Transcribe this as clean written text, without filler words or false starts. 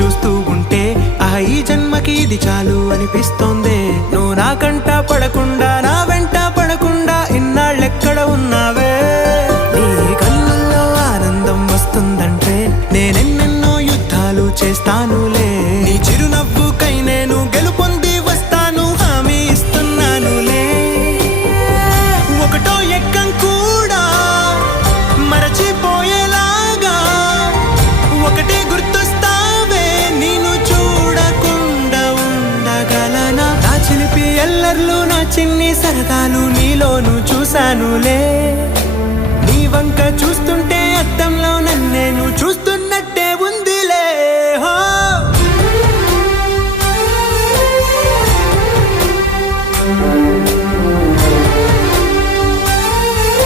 చూస్తూ ఉంటే ఈ జన్మకి ఇది చాలు అనిపిస్తోందే. నువ్వు నా కంట పడకుండా నా వెంట పడకుండా ఇన్నాళ్ళెక్కడ ఉన్నావే. నీ కళ్ళల్లో ఆనందం వస్తుందంటే నేనెన్నెన్నో యుద్ధాలు చేస్తానులే. నీ చిరునవ్వుకై నేను గెలుపొంది వస్తాను హామీ ఇస్తున్నానులే. ఒకటో ఎక్కం కూడా మరచిపోయేలాగా ఒకటే గుర్తొస్తావే. నేను చూడకుండా ఉండగలనా. నా చిలిపి ఎల్లర్లు నా చిన్ని సరదాలు నీలోను చూశానులే. నీ వంక చూస్తుంటే అద్దంలో నన్నేను చూస్తూ